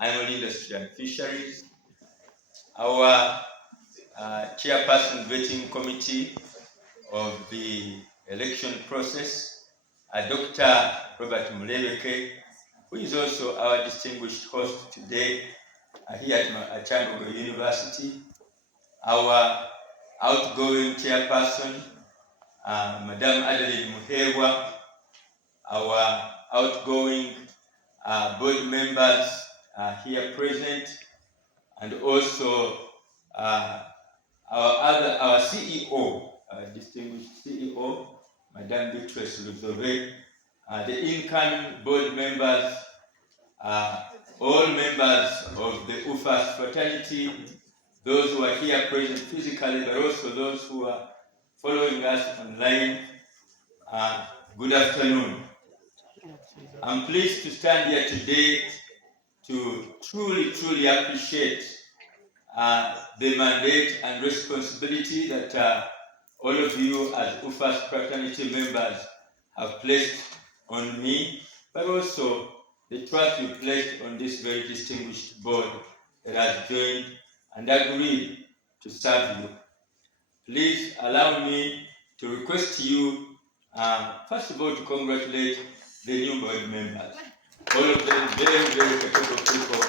Animal Industry and Fisheries, our Chairperson Vetting Committee of the election process, Dr. Robert Mulebeke, who is also our distinguished host today here at Changogo University, our outgoing chairperson, Madam Adeline Muhewa, our outgoing board members here present, and also our CEO, distinguished CEO, Madam Beatrice Luzove, the incoming board members, all members of the UFAAS fraternity, those who are here present physically, but also those who are following us online. Good afternoon. I'm pleased to stand here today to truly appreciate the mandate and responsibility that all of you as UFAAS fraternity members have placed on me, but also the trust you placed on this very distinguished board that has joined and agreed to serve you. Please allow me to request you, first of all, to congratulate the new board members. All of them very capable people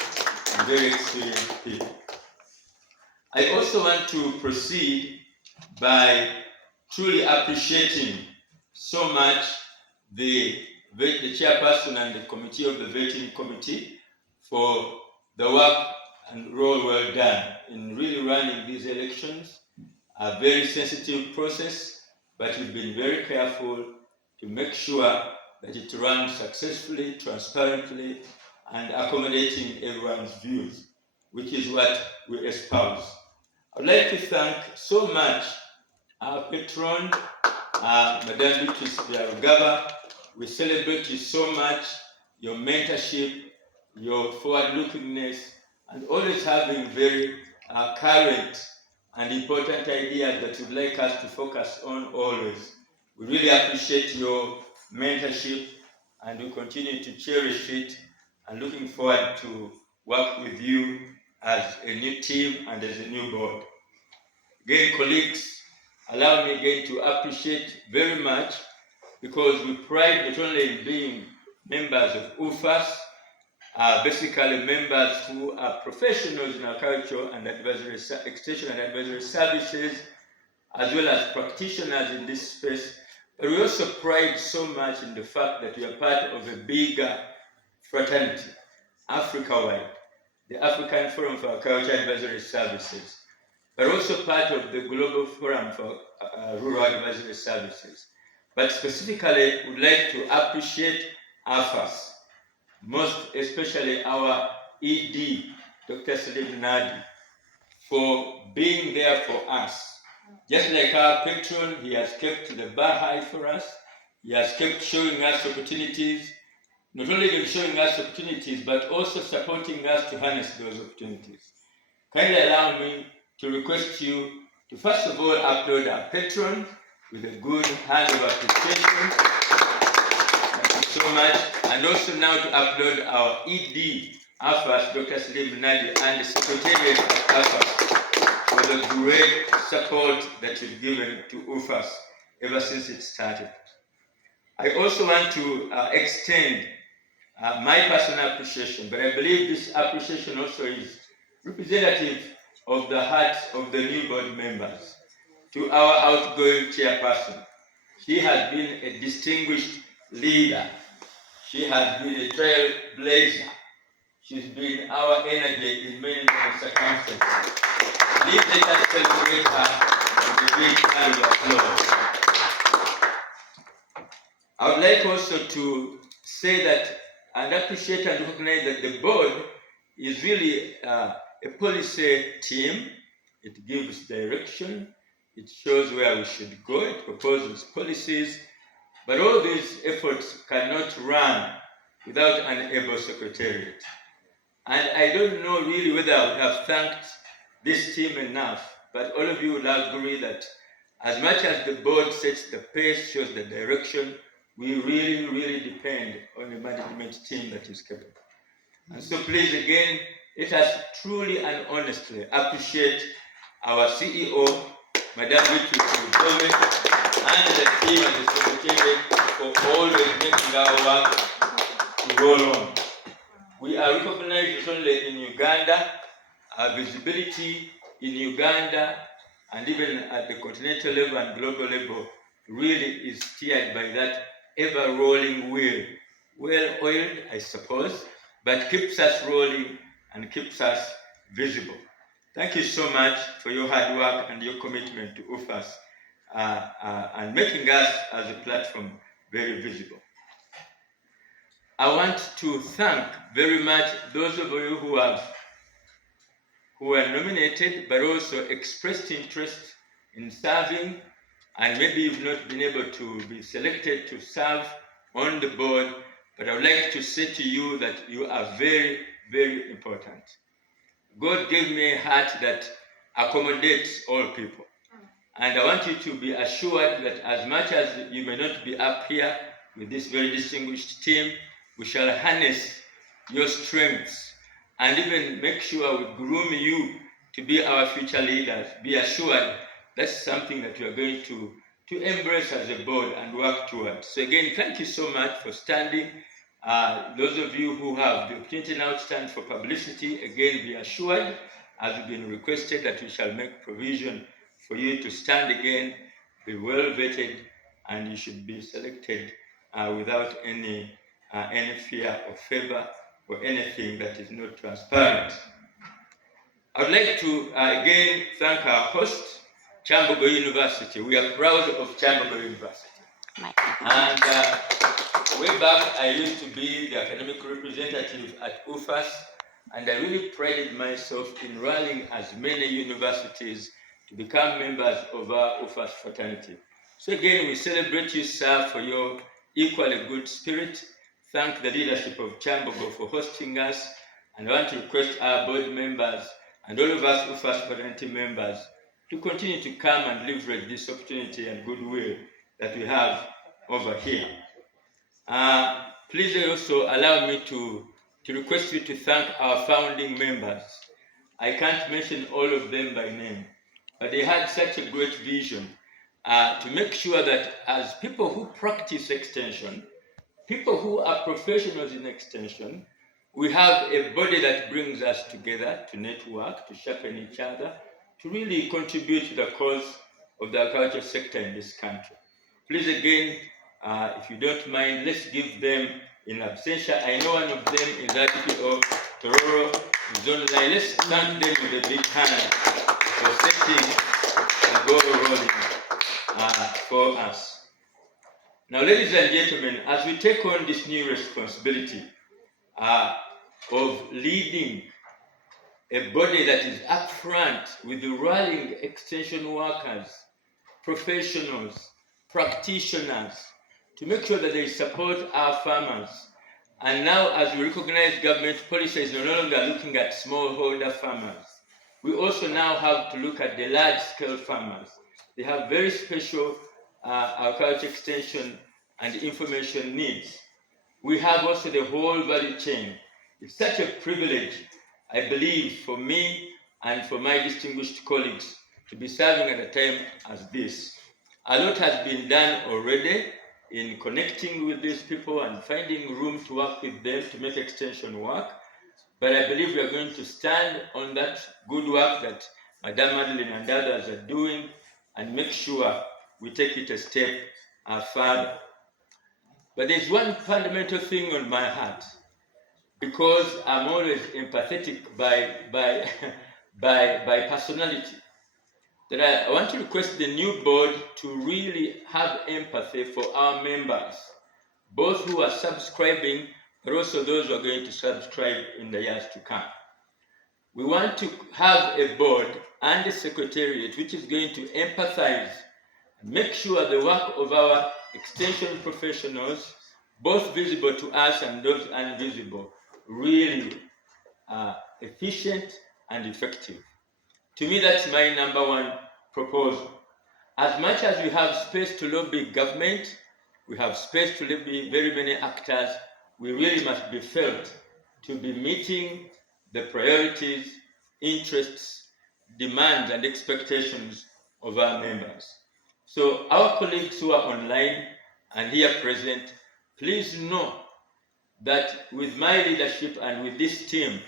and very experienced people. I also want to proceed by truly appreciating so much the chairperson and the committee of the vetting committee for the work and role well done in really running these elections. A very sensitive process, but you've been very careful to make sure that it runs successfully, transparently, and accommodating everyone's views, which is what we espouse. I'd like to thank so much our patron, Madam Beatrice Byarugaba. We celebrate you so much, your mentorship, your forward-lookingness, and always having very current and important ideas that you'd like us to focus on always. We really appreciate your mentorship and we continue to cherish it and looking forward to work with you as a new team and as a new board. Again, colleagues, allow me again to appreciate very much because we pride not only in being members of UFAAS, basically members who are professionals in agriculture and advisory, extension and advisory services, as well as practitioners in this space. But we also pride so much in the fact that we are part of a bigger fraternity, Africa-wide, the African Forum for Agriculture Advisory Services, but also part of the Global Forum for Rural Advisory Services. But specifically, we'd like to appreciate UFAAS, most especially our ED, Dr. Salim Nadi, for being there for us. Just like our patron, he has kept the bar high for us. He has kept showing us opportunities, not only even showing us opportunities, but also supporting us to harness those opportunities. Kindly allow me to request you to first of all upload our patron with a good hand of appreciation. Thank you so much. And also now to upload our ED, UFAAS, Dr. Salim Nadi, and the Secretariat of UFAAS for the great support that you've given to UFAAS ever since it started. I also want to extend my personal appreciation, but I believe this appreciation also is representative of the hearts of the new board members, to our outgoing chairperson. She has been a distinguished leader. She has been a trailblazer. She's been our energy in many circumstances. Please let us celebrate her with a big round of applause. I would like also to say that and appreciate and recognize that the board is really a policy team. It gives direction, it shows where we should go, it proposes policies, but all these efforts cannot run without an able secretariat. And I don't know really whether I would have thanked this team enough, but all of you will agree that as much as the board sets the pace, shows the direction, we really depend on a management team that is capable. And so please again, let us truly and honestly appreciate our CEO, Madam Richard Miiro, and the team and the secretary for always making our work to roll on. We are recognized not only in Uganda, our visibility in Uganda, and even at the continental level and global level, really is steered by that ever-rolling wheel. Well-oiled, I suppose, but keeps us rolling and keeps us visible. Thank you so much for your hard work and your commitment to UFAAS and making us as a platform very visible. I want to thank very much those of you who were nominated but also expressed interest in serving, and maybe you've not been able to be selected to serve on the board, but I would like to say to you that you are very, very important. God gave me a heart that accommodates all people. And I want you to be assured that as much as you may not be up here with this very distinguished team, we shall harness your strengths and even make sure we groom you to be our future leaders. Be assured that's something that we are going to embrace as a board and work towards. So again, thank you so much for standing. Those of you who have the opportunity now to stand for publicity, again, be assured, as you've been requested, that we shall make provision for you to stand again, be well vetted, and you should be selected without any fear of favor or anything that is not transparent. I would like to again thank our host, Kyambogo University. We are proud of Kyambogo University. And way back, I used to be the academic representative at UFAAS, and I really prided myself in rallying as many universities to become members of our UFAAS fraternity. So again, we celebrate you, sir, for your equally good spirit. Thank the leadership of Kyambogo for hosting us, and I want to request our board members and all of us UFAAS fraternity members to continue to come and leverage this opportunity and goodwill that we have over here. Please also allow me to request you to thank our founding members. I can't mention all of them by name, but they had such a great vision to make sure that as people who practice extension, people who are professionals in extension, we have a body that brings us together to network, to sharpen each other, to really contribute to the cause of the agriculture sector in this country. Please again, if you don't mind, let's give them in absentia. I know one of them is RPO Tororo Zonai. Let's thank them with a big hand for setting the ball rolling for us. Now, ladies and gentlemen, as we take on this new responsibility of leading a body that is upfront with the rallying extension workers, professionals, practitioners, to make sure that they support our farmers. And now, as we recognize government policy is no longer looking at smallholder farmers, we also now have to look at the large-scale farmers. They have very special agriculture extension and information needs. We have also the whole value chain. It's such a privilege, I believe, for me and for my distinguished colleagues to be serving at a time as this. A lot has been done already in connecting with these people and finding room to work with them to make extension work. But I believe we are going to stand on that good work that Madam Madeline and others are doing and make sure we take it a step further. But there's one fundamental thing on my heart, because I'm always empathetic by personality, that I want to request the new board to really have empathy for our members, both who are subscribing, but also those who are going to subscribe in the years to come. We want to have a board and a secretariat which is going to empathize and make sure the work of our extension professionals, both visible to us and those invisible, really efficient and effective. To me, that's my number one proposal. As much as we have space to lobby government, we have space to lobby very many actors, we really must be felt to be meeting the priorities, interests, demands, and expectations of our members. So our colleagues who are online and here present, please know that with my leadership and with this team,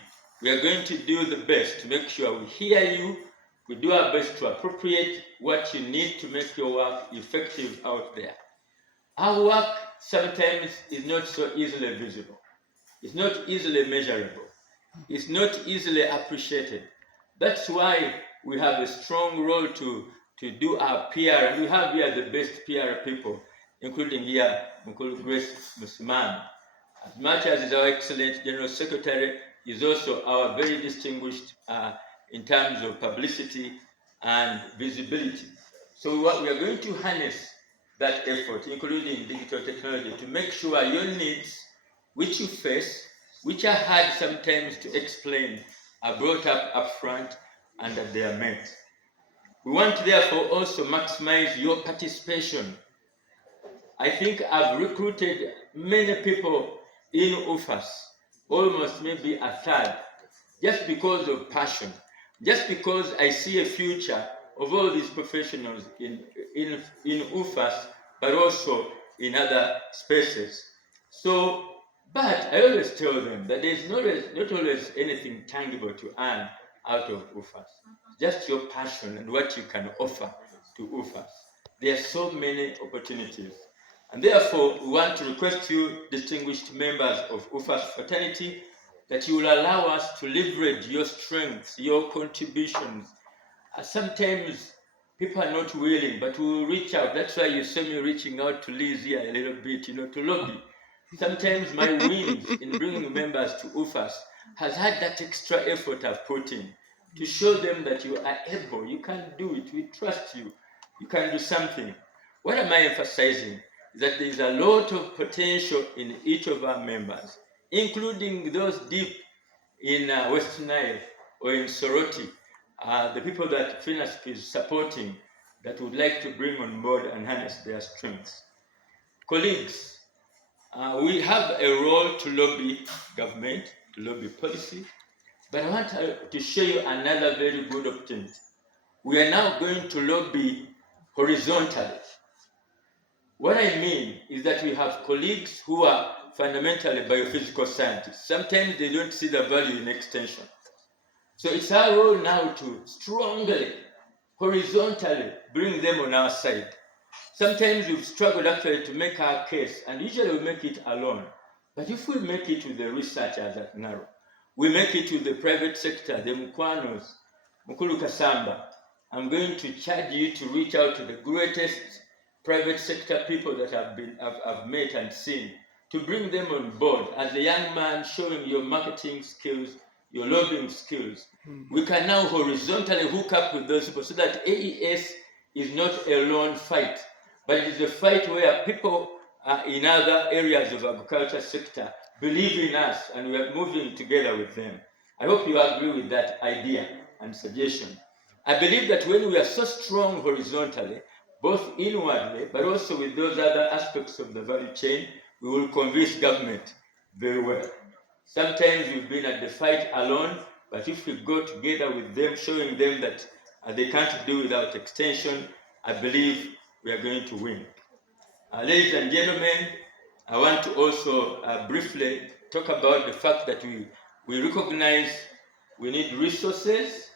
we are going to do the best to make sure we hear you, we do our best to appropriate what you need to make your work effective out there. Our work sometimes is not so easily visible. It's not easily measurable. It's not easily appreciated. That's why we have a strong role to do our PR, and we have here the best PR people, including here Mukulu Grace Musiman. As much as is our excellent General Secretary, is also our very distinguished in terms of publicity and visibility. So what we are going to harness that effort, including digital technology, to make sure your needs, which you face, which are hard sometimes to explain, are brought up front and that they are met. We want to therefore also maximize your participation. I think I've recruited many people in UFAAS, almost maybe a third, just because of passion, just because I see a future of all these professionals in UFAAS, but also in other spaces. So, but I always tell them that there's not always anything tangible to earn out of UFAAS, just your passion and what you can offer to UFAAS. There are so many opportunities. And therefore, we want to request you, distinguished members of UFAAS fraternity, that you will allow us to leverage your strengths, your contributions. Sometimes people are not willing, but we will reach out. That's why you saw me reaching out to Liz here a little bit, to lobby. Sometimes my wins in bringing members to UFAAS has had that extra effort I've put in to show them that you are able, you can do it, we trust you, you can do something. What am I emphasizing? That there is a lot of potential in each of our members, including those deep in West Nile or in Soroti, the people that FINASP is supporting, that would like to bring on board and harness their strengths. Colleagues, we have a role to lobby government, to lobby policy, but I want to show you another very good opportunity. We are now going to lobby horizontally. What I mean is that we have colleagues who are fundamentally biophysical scientists. Sometimes they don't see the value in extension. So it's our role now to strongly, horizontally bring them on our side. Sometimes we've struggled actually to make our case, and usually we make it alone. But if we make it with the researchers at NARO, we make it with the private sector, the Mukwanos, Mukulu Kasamba, I'm going to charge you to reach out to the greatest private sector people that I've met and seen, to bring them on board as a young man showing your marketing skills, your lobbying skills. We can now horizontally hook up with those people so that AES is not a lone fight, but it is a fight where people in other areas of agriculture sector believe in us and we are moving together with them. I hope you agree with that idea and suggestion. I believe that when we are so strong horizontally, both inwardly, but also with those other aspects of the value chain, we will convince government very well. Sometimes we've been at the fight alone, but if we go together with them, showing them that they can't do without extension, I believe we are going to win. Ladies and gentlemen, I want to also briefly talk about the fact that we recognize we need resources